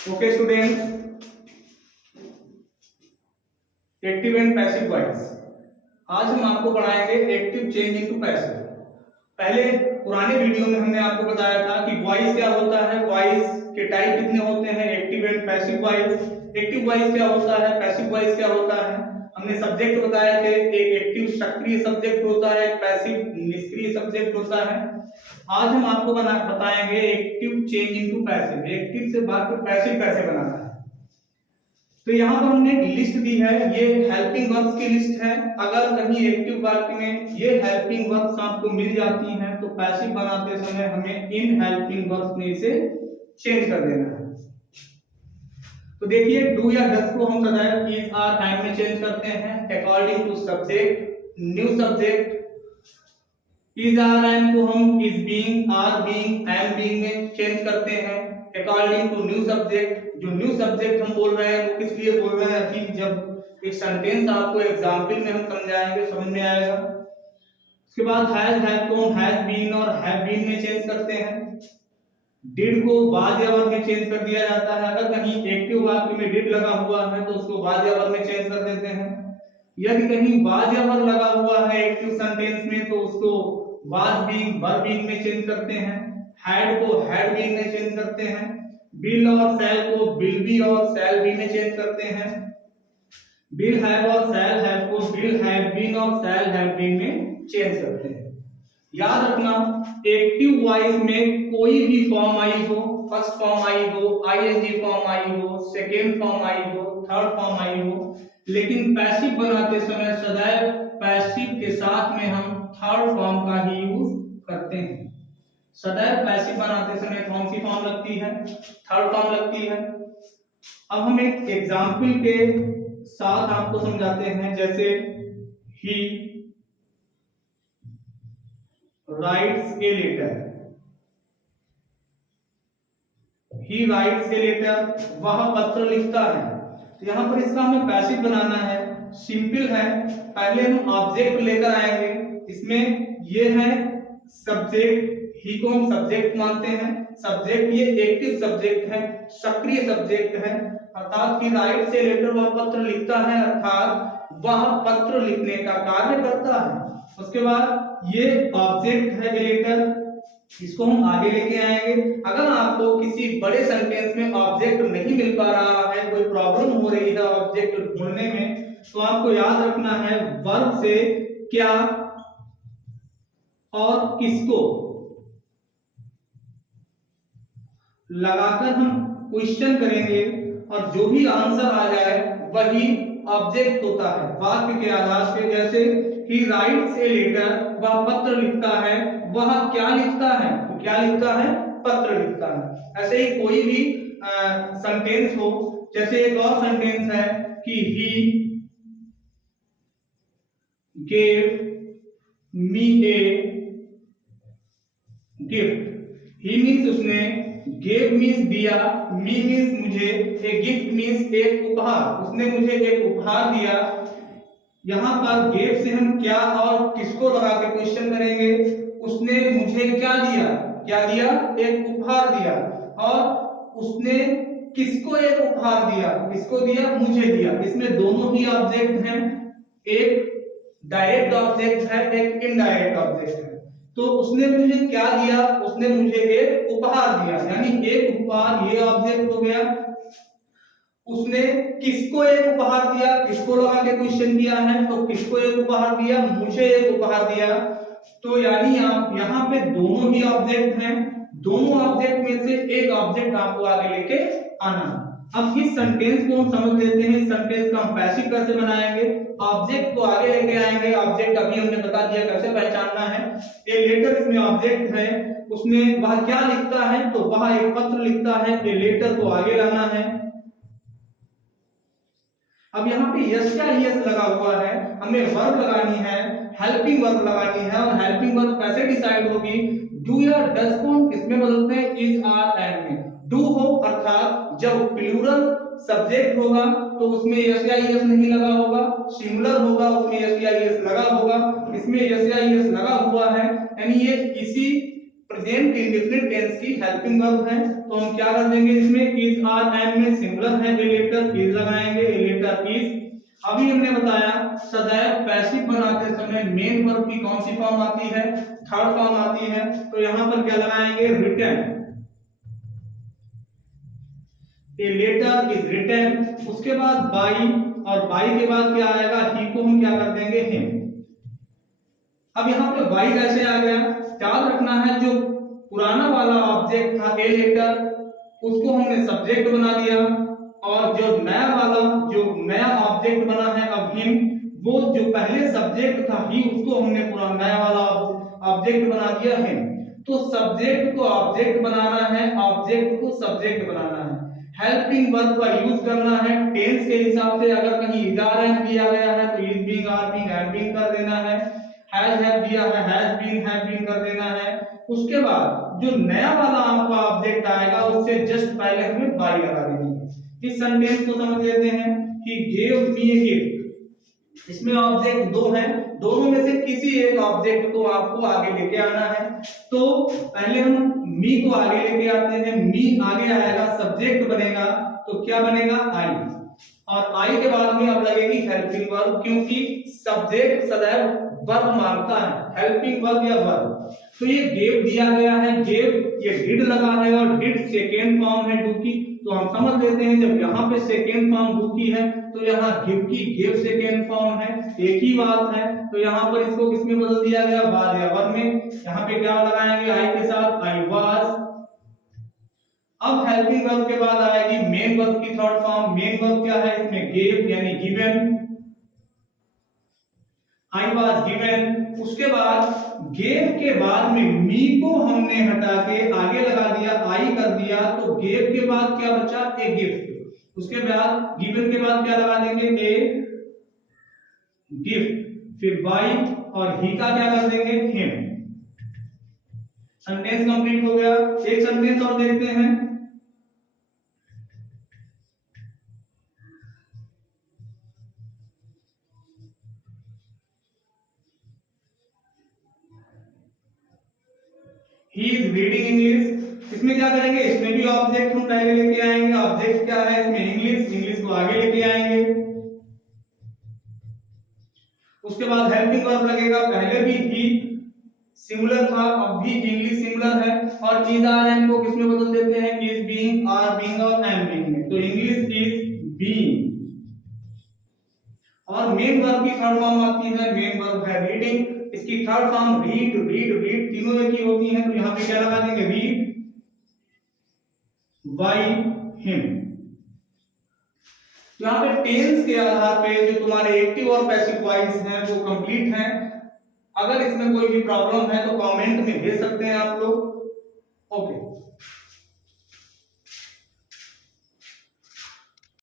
Okay students, active and passive voice. आज हम आपको पढ़ाएंगे एक्टिव चेंज इनटू पैसिव। पहले पुराने वीडियो में हमने आपको बताया था कि वॉइस क्या होता है, वॉइस के टाइप कितने होते हैं, active and passive voice. Active voice क्या होता है, पैसिव वॉइस क्या होता है। हमने सब्जेक्ट बताए थे, एक एक्टिव सक्रिय सब्जेक्ट होता है, एक पैसिव निष्क्रिय सब्जेक्ट होता है। आज हम आपको बताएंगे active change into passive, active से बात को पैसिव कैसे बनाना है। तो यहाँ पर हमने एक लिस्ट दी है, ये हेल्पिंग वर्ब्स की लिस्ट है। अगर कहीं एक्टिव वाक्य में ये हेल्पिंग वर्ब्स आपको मिल जाती हैं तो पैसिव बनाते समय हमें इन हेल्पिंग वर्ब्स में इसे चेंज कर देना है। तो देखिए, डू या डज को हम सदैव इज आर टाइम में चेंज करते हैं according to subject, new subject. Is are am को हम is being, are being, am being में चेंज करते हैं अकॉर्डिंग टू न्यू सब्जेक्ट। जो न्यू सब्जेक्ट हम बोल रहे हैं वो किस लिए बोल रहे हैं, कि जब एक सेंटेंस आपको एग्जांपल में हम समझाएंगे समझ में आएगा। उसके बाद हैज, हैव को हम हैज बीन और हैव बीन में चेंज करते हैं। डिड को वाज या वर्ब में चेंज कर दिया जाता है। अगर कहीं एक्टिव वाक्य में डिड लगा हुआ है तो उसको वाज या वर्ब में चेंज कर देते हैं। यदि कहीं वाज या वर्ब लगा हुआ है एक्टिव सेंटेंस में तो उसको वाज बीइंग, वर्ब बीइंग में चेंज करते हैं। हैड को हैड बीन में चेंज करते हैं। विल और शैल को विल बी और शैल बी में चेंज करते हैं। विल हैव और शैल हैव को विल हैव बीन और शैल हैव बीन में चेंज करते हैं। याद रखना, एक्टिव वॉइस में कोई भी फॉर्म आई हो, फर्स्ट फॉर्म आई हो, आईएनजी फॉर्म आई हो, सेकेंड फॉर्म आई हो, थर्ड फॉर्म आई हो, लेकिन पैसिव बनाते समय सदैव पैसिव के साथ में हम थर्ड फॉर्म का ही यूज करते हैं। सदैव पैसिव बनाते समय कौन सी फॉर्म लगती है, थर्ड फॉर्म लगती है। अब हम एक एग्जाम्पल के साथ आपको समझाते हैं। जैसे he writes a letter, he writes a letter, वह पत्र लिखता है। तो यहाँ पर इसका हमें पैसिव बनाना है, सिंपल है। पहले हम ऑब्जेक्ट लेकर आएंगे, इसमें ये है सब्जेक्ट, ही को हम सब्जेक्ट मानते हैं। सब्जेक्ट ये एक्टिव सब्जेक्ट है, सक्रिय सब्जेक्ट है, अर्थात ही राइट्स ए लेटर, वह पत्र लिखता है, अर्थात वह पत्र लिखने का कार्य करता है। उसके बाद ये ऑब्जेक्ट है ए लेटर, इसको हम आगे लेके आएंगे। अगर आपको किसी बड़े सेंटेंस में ऑब्जेक्ट नहीं मिल पा रहा है, कोई प्रॉब्लम हो रही है ऑब्जेक्ट ढूंढने में, तो आपको याद रखना है वर्ब से क्या और किसको लगाकर हम क्वेश्चन करेंगे और जो भी आंसर आ जाए वही ऑब्जेक्ट होता है वाक्य के आधार पे। जैसे ही राइट्स ए लेटर, वह पत्र लिखता है, वह क्या लिखता है, तो क्या लिखता है, पत्र लिखता है। ऐसे ही कोई भी सेंटेंस हो, जैसे एक और सेंटेंस है कि he gave me a gift. He means उसने, गेव मीन्स दिया, मी मीन्स मुझे, ए गिफ्ट मीन्स एक उपहार, उसने मुझे एक उपहार दिया। यहाँ पर गेव से हम क्या और किसको लगा के क्वेश्चन करेंगे, उसने मुझे क्या दिया, क्या दिया, एक उपहार दिया। और उसने किसको एक उपहार दिया, किसको दिया, मुझे दिया। इसमें दोनों ही ऑब्जेक्ट हैं, एक डायरेक्ट ऑब्जेक्ट है, एक इनडायरेक्ट ऑब्जेक्ट है। तो उसने मुझे क्या दिया, उसने मुझे एक उपहार दिया, यानी एक उपहार ये ऑब्जेक्ट हो गया। उसने किसको एक उपहार दिया, किसको लगा के क्वेश्चन किया है, तो किसको एक उपहार दिया, मुझे एक उपहार दिया। तो यानी आप यहाँ पे दोनों ही ऑब्जेक्ट हैं, दोनों ऑब्जेक्ट में से एक ऑब्जेक्ट आपको आगे लेके आना। अब इस सेंटेंस को हम समझ लेते हैं, इस सेंटेंस का हम पैसिव कैसे बनाएंगे। ऑब्जेक्ट को आगे लेके आएंगे, ऑब्जेक्ट अभी हमने बता दिया कैसे पहचानना है। ए लेटर इसमें ऑब्जेक्ट है, उसने, वह क्या लिखता है, तो वह एक पत्र लिखता है। ए लेटर को आगे लाना है। अब यहाँ पे यस क्या यस लगा हुआ है, हमें वर्ब लगानी है, हेल्पिंग वर्ब लगानी है। और हेल्पिंग वर्ब कैसे डिसाइड होगी, डू या डज को हम किसमें बदलते हैं, इज आर एंड में। डू हो अर्थात जब प्लूरल सब्जेक्ट होगा तो उसमें यस या यस नहीं लगा होगा, सिंगुलर होगा उसमें यस या यस लगा होगा। इसमें यस या यस लगा हुआ है, यानी ये इसी प्रेजेंट इंडेफिनिट टेंस की हेल्पिंग वर्ब है, तो हम क्या कर देंगे इसमें, इज आर एम में सिंगुलर है, ए लेटर इज लगाएंगे, ए लेटर इज। अभी हमने बताया सदैव पैसिव बनाते समय मेन वर्ब की कौन सी फॉर्म आती है, थर्ड फॉर्म आती है, तो यहां पर क्या लगाएंगे, written, a letter is written. उसके बाद बाई, और बाई के बाद क्या आएगा, ही को हम क्या कर देंगे, हिम। अब यहाँ पे बाई कैसे आ गया, याद रखना है जो पुराना वाला ऑब्जेक्ट था ए लेटर, उसको हमने सब्जेक्ट बना दिया, और जो नया वाला जो नया ऑब्जेक्ट बना है अब हिम, वो जो पहले सब्जेक्ट था ही, उसको हमने पुराना नया वाला ऑब्जेक्ट बना दिया हिम। तो सब्जेक्ट को ऑब्जेक्ट बनाना है, ऑब्जेक्ट को सब्जेक्ट बनाना है, हेल्पिंग वर्ब का यूज करना है टेंस के हिसाब से। अगर कहीं इज आर एम दिया गया है तो is being, are being, am being कर देना है, हैज हैव दिया है, हैज बीन, हैव बीन कर देना है। उसके बाद जो नया वाला आपका ऑब्जेक्ट आएगा उससे जस्ट पहले हमें बाई लगा देनी है। इस सेंटेंस को समझ लेते हैं कि गिव मी ए गिफ्ट, इसमें ऑब्जेक्ट दो हैं, दोनों में से किसी एक ऑब्जेक्ट को आपको आगे लेके आना है। तो पहले हम मी को आगे लेके आते हैं, मी आगे आएगा, सब्जेक्ट बनेगा, तो क्या बनेगा, आई, और आई के बाद में अब लगेगी हेल्पिंग वर्ब, क्योंकि सब्जेक्ट सदैव वर्ब मांगता है, हेल्पिंग वर्ब या वर्ब। तो ये गेव दिया गया है, गेव ये डिड लगा है, और डिड सेकेंड फॉर्म है डू की, तो हम समझ लेते हैं जब यहाँ पे सेकेंड फॉर्म डू की है तो यहाँ गिव की गेव सेकेंड फॉर्म है, एक ही बात है। तो यहाँ पर इसको किसमें बदल दिया गया, वाज या वर में। यहाँ पे क्या लगाएंगे, आई के साथ, आई वाज। अब हेल्पिंग वर्ब के बाद आएगी मेन वर्ब की थर्ड फॉर्म। मेन वर्ब क्या है इसमें, गेव यानी गिवन, आई वाज गिवन। उसके बाद गेव के बाद में मी को हमने हटा के आगे लगा दिया, आई कर दिया, तो गेव के बाद क्या बचा, ए गिफ्ट। उसके बाद गिवन के बाद क्या लगा देंगे, ए गिफ्ट, फिर बाई, और ही का क्या कर देंगे, हिम। सेंटेंस कंप्लीट हो गया। एक सेंटेंस और देखते हैं, ही इज रीडिंग इंग्लिश। इसमें क्या करेंगे, इसमें भी ऑब्जेक्ट हम पहले लेके आएंगे, ऑब्जेक्ट क्या है इसमें, इंग्लिश, इंग्लिश को आगे लेके आएंगे। उसके बाद हेल्पिंग वर्ब लगेगा, पहले भी ही सिंगुलर था, अब भी इंग्लिश सिंगुलर है, और इज आर एम को किसमें बदल देते हैं, इज बीइंग, आर बीइंग और एम बीइंग में, तो इंग्लिश इज बीइंग। और मेन वर्ब की थर्ड फॉर्म आती है, मेन वर्ब है रीडिंग, इसकी third form read, read, read तीनों एक ही होती हैं, तो यहाँ पे क्या लगा देंगे, रीड बाय हिम। यहाँ पे टेंस के आधार पे जो तुम्हारे एक्टिव और पैसिव वॉइस हैं वो कंप्लीट हैं। अगर इसमें कोई भी प्रॉब्लम है तो कमेंट में भेज सकते हैं आप लोग। ओके।